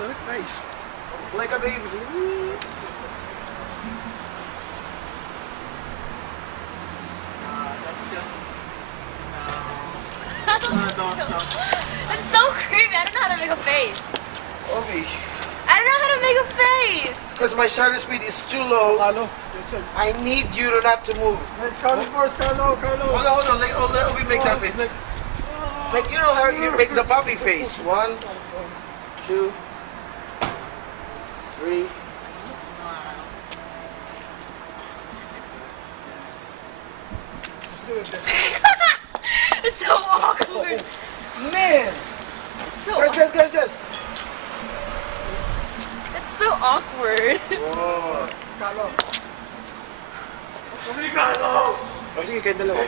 Nice. Like a baby. That's just... It's so creepy. I don't know how to make a face. Obi. I don't know how to make a face. Because my shutter speed is too low. I need you to not to move. Carlo first, Carlo. Hold on. Let Obi make that face. Like, you know how you make the puppy face. 1, 2, 3. It's so awkward. Man! It's so Guys. It's so awkward. Whoa. Carlo. Carlo! Oh, sige, kayo dalawa.